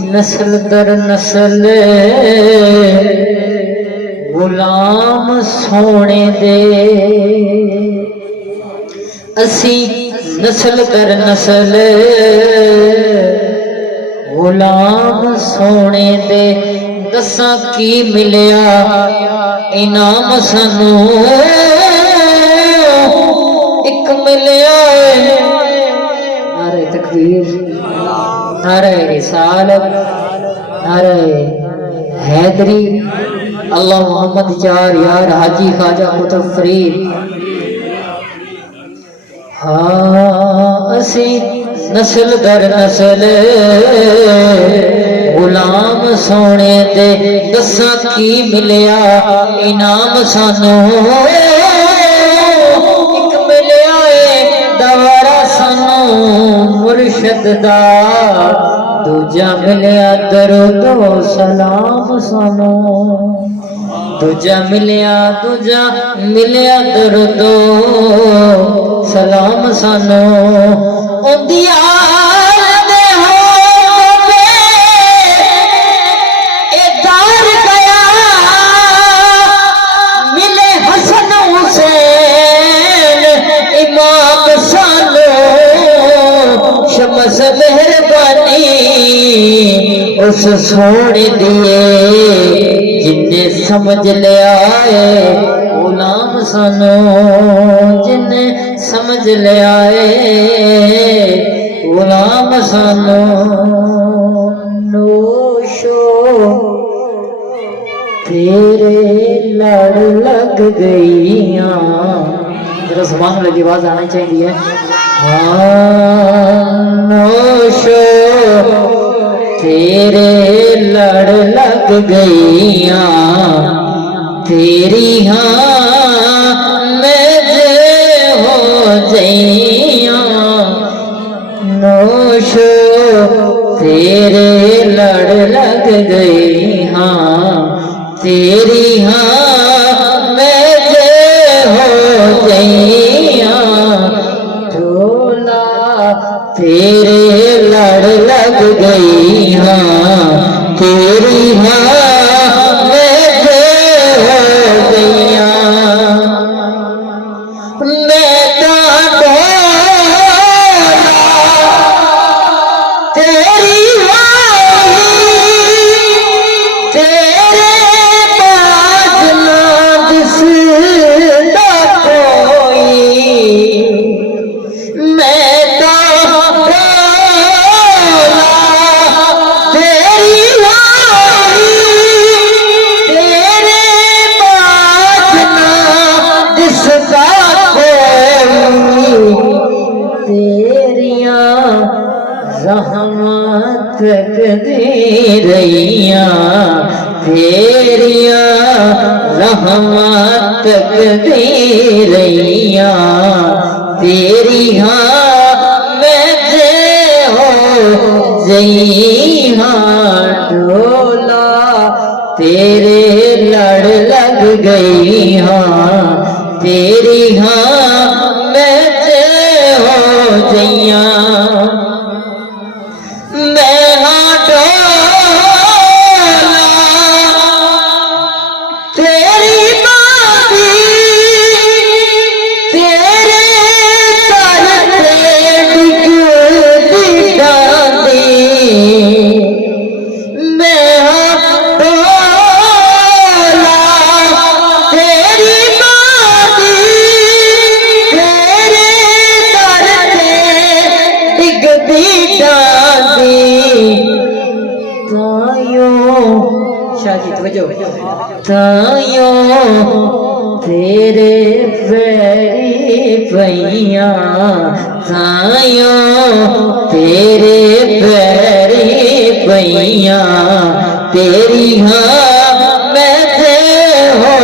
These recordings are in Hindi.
नस्ल दर नस्ल गुलाम सोने दे, असी नस्ल कर नस्ल गुलाम सोने दे। दसा की मिलिया इनाम सानू, एक मिलिया नारे तकबीर, नारे रिसालत, नारे हैदरी, अल्लाह मोहम्मद चार यार हाजी ख्वाजा कुतुब फरीद। हाँ असी नस्ल दर नस्ल गुलाम सोने दे, दसा की मिलिया इनाम सानू, एक मिलिया दवारा सानू मुर्शद दा, दूजा मिलिया दरुदो सलाम सानू, दूजा मिलिया दरुदो सलाम सानू। उंदिया मेहरबानी उस सोने दिए जिन्ने समझ लिया गुलाम सानू, जिन्ने समझ लिया गुलाम सानू। नोशो तेरे लड़ लग गईया, जरा जुबान लगी आवाज आनी चाहिए। नोशो तेरे लड़ लग गईया, तेरी हाँ मैं जे हो जइया। नोशो तेरे लड़ लग गई हाँ, तेरी हाँ मैं जे हो जइया। तेरे लड़ लग गई हाँ, तेरी हाँ मैं जे हो गईया। मैं तेरी तेरे पास ना दिसदा कोई, मैं रहमत कदीरिया, तेरिया रहमत कदीरिया, तेरी हाँ मैं जे हो जई हाँ। डोला तेरे लड़ लग गई हाँ, तेरी हाँ मैं जे हो जइया। तायो तेरे पैरी पैया, तायो तेरे पैरी पैया, तेरी हाँ मैं जे हो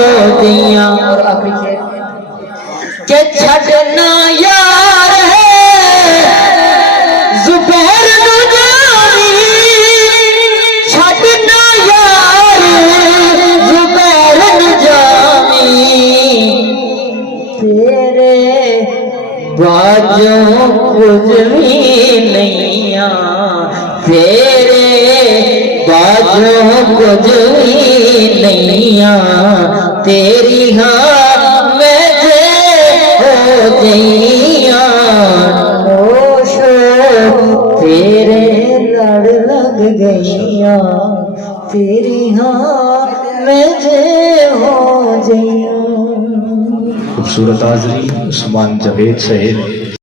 दिया। और आखिरी शेर के छड़ना यार है जुबैर नुजानी, छड़ना यार जुबैर नुजानी, तेरे बाजों कुछ भी नहीं, तेरे आजो कुछ भी नैया तेरी हाँ मैं हो जइया तेरे लड़ लग गईया तेरी हाँ मैं हो जइया। खूबसूरत हाजरी उस्मान जावेद साहब